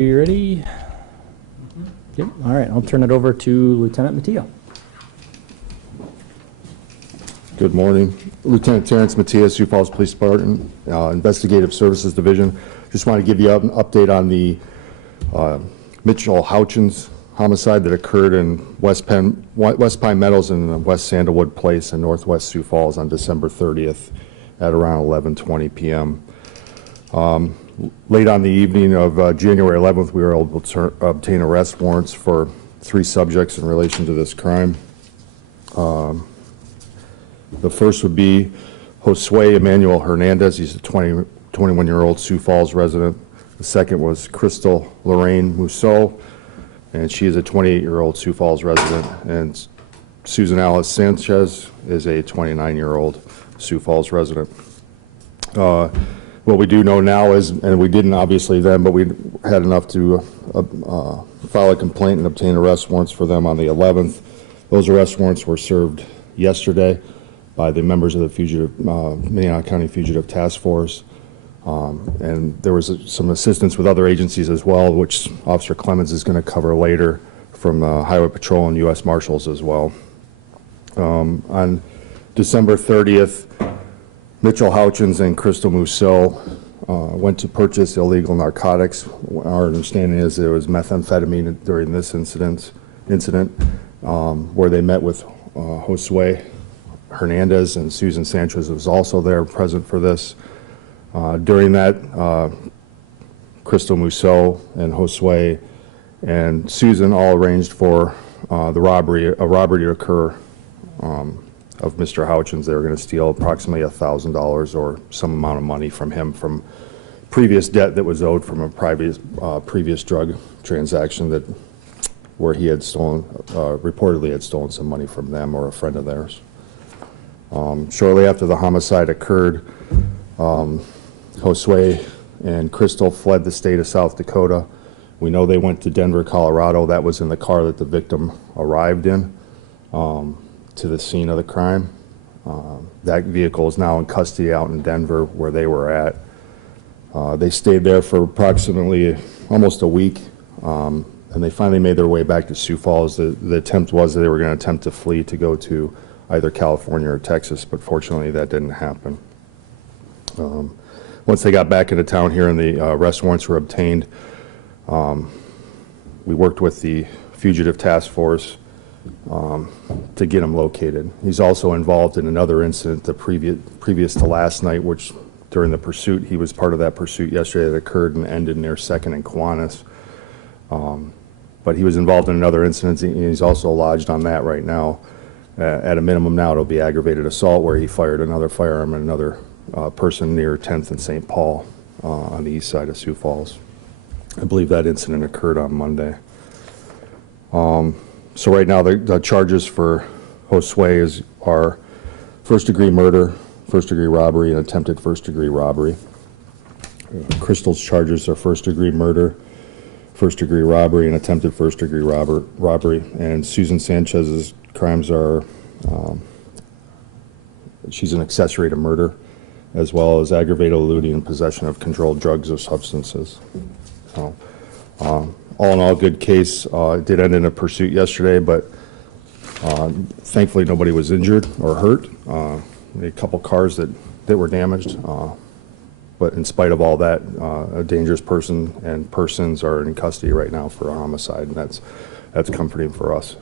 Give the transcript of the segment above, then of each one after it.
You ready? Yep. All right, I'll turn it over to Lieutenant Mattia. Good morning. Lieutenant Terrence Mattia, Sioux Falls Police Department, Investigative Services Division. Just want to give you an update on the Mitchell Houchins homicide that occurred in West Pine Meadows and West Sandalwood Place in Northwest Sioux Falls on December 30th at around 11:20 p.m. Late on the evening of January 11th, we were able to obtain arrest warrants for 3 subjects in relation to this crime. The first would be Josue Emmanuel Hernandez. He's a 21-year-old Sioux Falls resident. The second was Crystal Lorraine Mousseau, and she is a 28-year-old Sioux Falls resident. And Susan Alice Sanchez is a 29-year-old Sioux Falls resident. What we do know now is, and we didn't obviously then, but we had enough to file a complaint and obtain arrest warrants for them on the 11th. Those arrest warrants were served yesterday by the members of the Minnehaha County Fugitive Task Force. And there was some assistance with other agencies as well, which Officer Clemens is going to cover later, from Highway Patrol and U.S. Marshals as well. On December 30th, Mitchell Houchins and Crystal Mousseau went to purchase illegal narcotics. Our understanding is there was methamphetamine during this incident where they met with Josue Hernandez, and Susan Sanchez was also there present for this. During that, Crystal Mousseau and Josue and Susan all arranged for a robbery to occur of Mr. Houchins. They were going to steal approximately $1,000 or some amount of money from him from previous debt that was owed from a previous drug transaction where he had reportedly had stolen some money from them or a friend of theirs. Shortly after the homicide occurred, Josue and Crystal fled the state of South Dakota. We know they went to Denver, Colorado. That was in the car that the victim arrived in to the scene of the crime. That vehicle is now in custody out in Denver where they were at. They stayed there for approximately almost a week, and they finally made their way back to Sioux Falls. The attempt was that they were going to attempt to flee to go to either California or Texas, but fortunately that didn't happen. Once they got back into town here and the arrest warrants were obtained, we worked with the Fugitive Task Force to get him located. He's also involved in another incident previous to last night, which during the pursuit, he was part of that pursuit yesterday that occurred and ended near 2nd and Kiwanis. But he was involved in another incident, and he's also lodged on that right now. At a minimum now, it'll be aggravated assault where he fired another firearm at another person near 10th and St. Paul on the east side of Sioux Falls. I believe that incident occurred on Monday. So right now the charges for Josue are first-degree murder, first-degree robbery, and attempted first-degree robbery. Crystal's charges are first-degree murder, first-degree robbery, and attempted first-degree robbery. And Susan Sanchez's crimes are, she's an accessory to murder, as well as aggravated eluding and possession of controlled drugs or substances. So, all in all, good case. It did end in a pursuit yesterday, but thankfully nobody was injured or hurt. A couple cars that were damaged, but in spite of all that, a dangerous person and persons are in custody right now for a homicide, and that's comforting for us.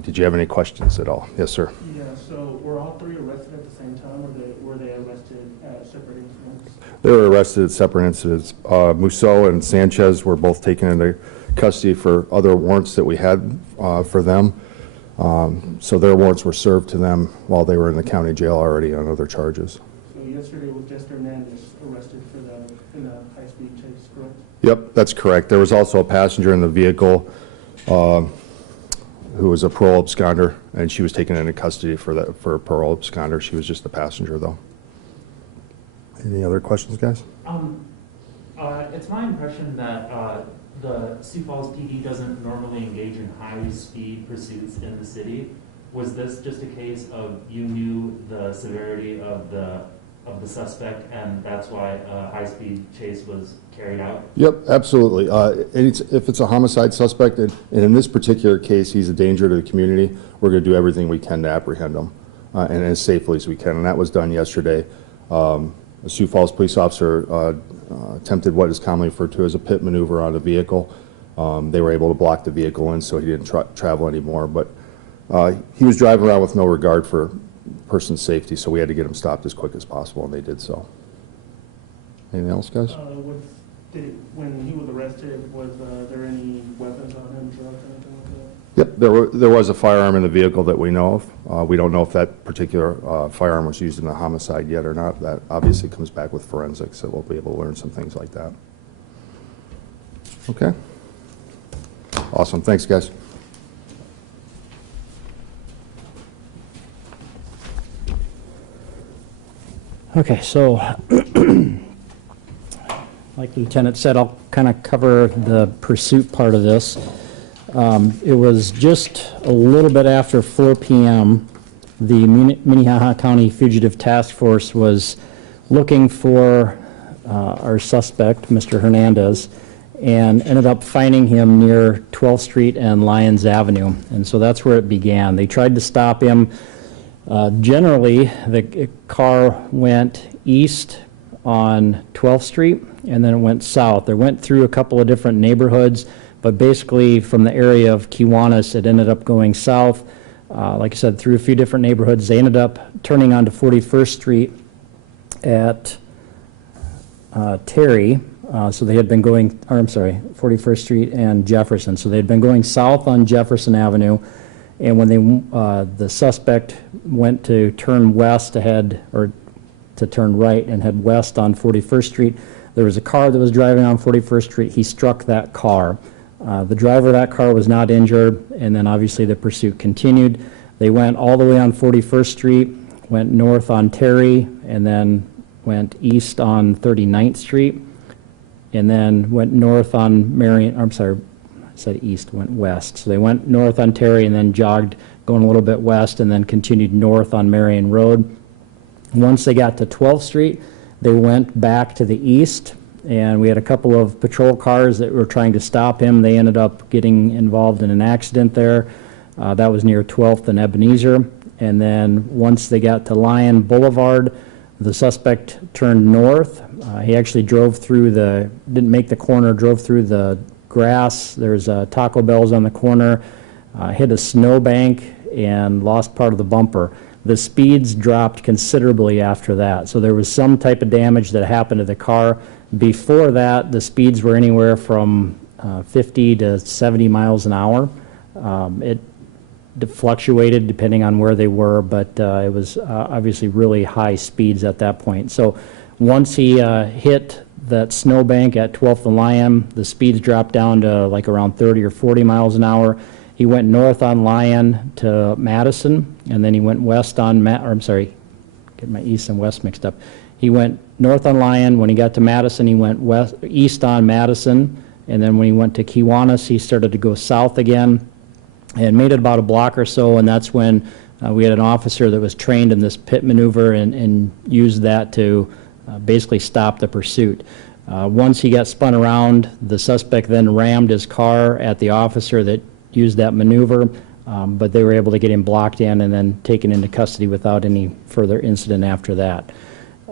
Did you have any questions at all? Yes, sir. Yeah, so were all 3 arrested at the same time, or were they arrested at separate incidents? They were arrested at separate incidents. Mousseau and Sanchez were both taken into custody for other warrants that we had for them. So their warrants were served to them while they were in the county jail already on other charges. So yesterday was just Hernandez arrested in the high-speed chase, correct? Yep, that's correct. There was also a passenger in the vehicle who was a parole absconder, and she was taken into custody for a parole absconder. She was just a passenger, though. Any other questions, guys? It's my impression that the Sioux Falls PD doesn't normally engage in high-speed pursuits in the city. Was this just a case of you knew the severity of the the suspect, and that's why a high-speed chase was carried out? Yep, absolutely. If it's a homicide suspect, and in this particular case, he's a danger to the community, we're going to do everything we can to apprehend him, and as safely as we can. And that was done yesterday. A Sioux Falls police officer attempted what is commonly referred to as a pit maneuver on a vehicle. They were able to block the vehicle in, so he didn't travel anymore. But he was driving around with no regard for person's safety, so we had to get him stopped as quick as possible, and they did so. Anything else, guys? When he was arrested, was there any weapons on him, drugs, anything like that? Yep, there was a firearm in the vehicle that we know of. We don't know if that particular firearm was used in a homicide yet or not. That obviously comes back with forensics, so we'll be able to learn some things like that. Okay. Awesome. Thanks, guys. Okay, so like Lieutenant said, I'll kind of cover the pursuit part of this. It was just a little bit after 4 p.m. The Minnehaha County Fugitive Task Force was looking for our suspect, Mr. Hernandez, and ended up finding him near 12th Street and Lyons Avenue. And so that's where it began. They tried to stop him. Generally, the car went east on 12th Street, and then it went south. It went through a couple of different neighborhoods, but basically from the area of Kiwanis, it ended up going south. Like I said, through a few different neighborhoods. They ended up turning onto 41st Street at Terry. So they had been going, or I'm sorry, 41st Street and Jefferson. So they had been going south on Jefferson Avenue. And when the suspect went to turn west to head, or to turn right and head west on 41st Street, there was a car that was driving on 41st Street. He struck that car. The driver of that car was not injured, and then obviously the pursuit continued. They went all the way on 41st Street, went north on Terry, and then went east on 39th Street, and then went north on Marion, I'm sorry, I said east, went west. So they went north on Terry and then jogged going a little bit west and then continued north on Marion Road. Once they got to 12th Street, they went back to the east, and we had a couple of patrol cars that were trying to stop him. They ended up getting involved in an accident there. That was near 12th and Ebenezer. And then once they got to Lyon Boulevard, the suspect turned north. He actually drove through didn't make the corner, drove through the grass. There's Taco Bell's on the corner, hit a snowbank and lost part of the bumper. The speeds dropped considerably after that, so there was some type of damage that happened to the car. Before that, the speeds were anywhere from 50 to 70 miles an hour. It fluctuated depending on where they were, but it was obviously really high speeds at that point. So once he hit that snowbank at 12th and Lyon, the speeds dropped down to like around 30 or 40 miles an hour. He went north on Lyon to Madison, and then he went west on, get my east and west mixed up. He went north on Lyon. When he got to Madison, he went east on Madison, and then when he went to Kiwanis, he started to go south again and made it about a block or so, and that's when we had an officer that was trained in this pit maneuver and used that to basically stop the pursuit. Once he got spun around, the suspect then rammed his car at the officer that used that maneuver, but they were able to get him blocked in and then taken into custody without any further incident after that.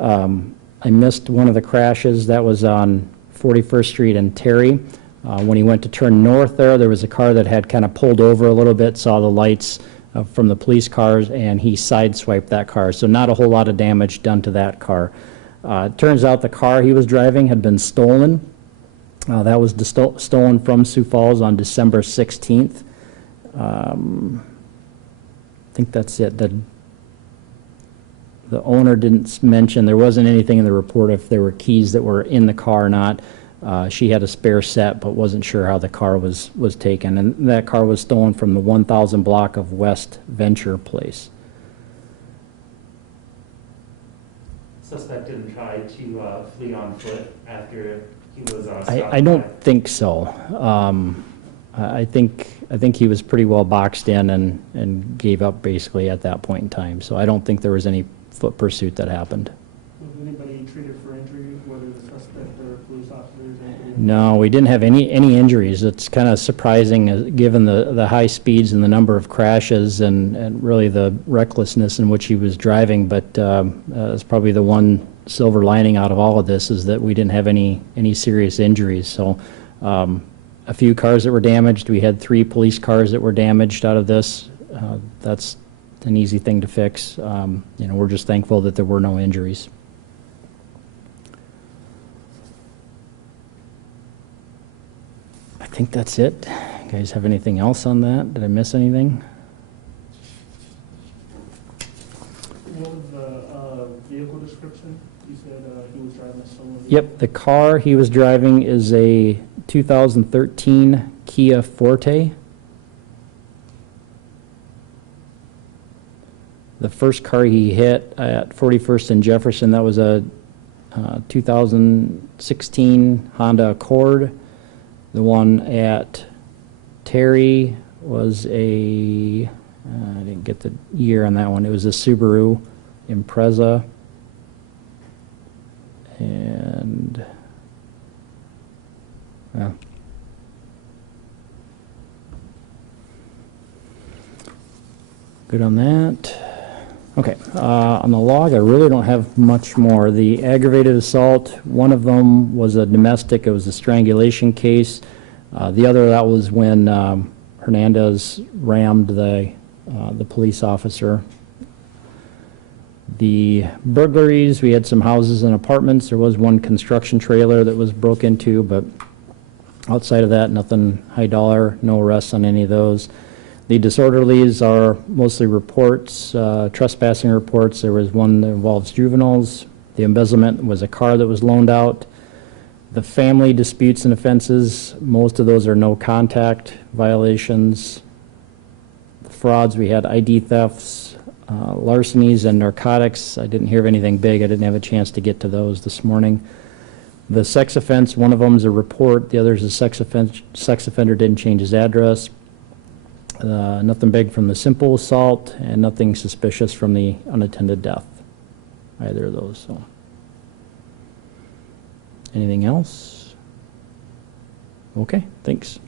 I missed one of the crashes. That was on 41st Street and Terry. When he went to turn north there was a car that had kind of pulled over a little bit, saw the lights from the police cars, and he sideswiped that car. So not a whole lot of damage done to that car. It turns out the car he was driving had been stolen. That was stolen from Sioux Falls on December 16th. I think that's it. The owner didn't mention, there wasn't anything in the report if there were keys that were in the car or not. She had a spare set but wasn't sure how the car was taken. And that car was stolen from the 1000 block of West Venture Place. Suspect didn't try to flee on foot after he was stopped. I don't think so. I think he was pretty well boxed in and gave up basically at that point in time. So I don't think there was any foot pursuit that happened. Was treated for injury, whether the suspect or police officers? No, we didn't have any injuries. It's kind of surprising, given the high speeds and the number of crashes and really the recklessness in which he was driving, but it's probably the one silver lining out of all of this is that we didn't have any serious injuries. So a few cars that were damaged. We had 3 police cars that were damaged out of this. That's an easy thing to fix. We're just thankful that there were no injuries. I think that's it. You guys have anything else on that? Did I miss anything? What was the vehicle description? You said he was driving a someone. Yep, the car he was driving is a 2013 Kia Forte. The first car he hit at 41st and Jefferson, that was a 2016 Honda Accord. The one at Terry was I didn't get the year on that one. It was a Subaru Impreza. And, well, good on that. Okay, on the log, I really don't have much more. The aggravated assault, one of them was a domestic. It was a strangulation case. The other, that was when Hernandez rammed the police officer. The burglaries, we had some houses and apartments. There was one construction trailer that was broke into, but outside of that, nothing high dollar, no arrests on any of those. The disorderlies are mostly reports, trespassing reports. There was one that involves juveniles. The embezzlement was a car that was loaned out. The family disputes and offenses, most of those are no contact violations. The frauds, we had ID thefts, larcenies, and narcotics. I didn't hear of anything big. I didn't have a chance to get to those this morning. The sex offense, one of them is a report. The other is a sex offender didn't change his address. Nothing big from the simple assault, and nothing suspicious from the unattended death, either of those. So, anything else? Okay, thanks.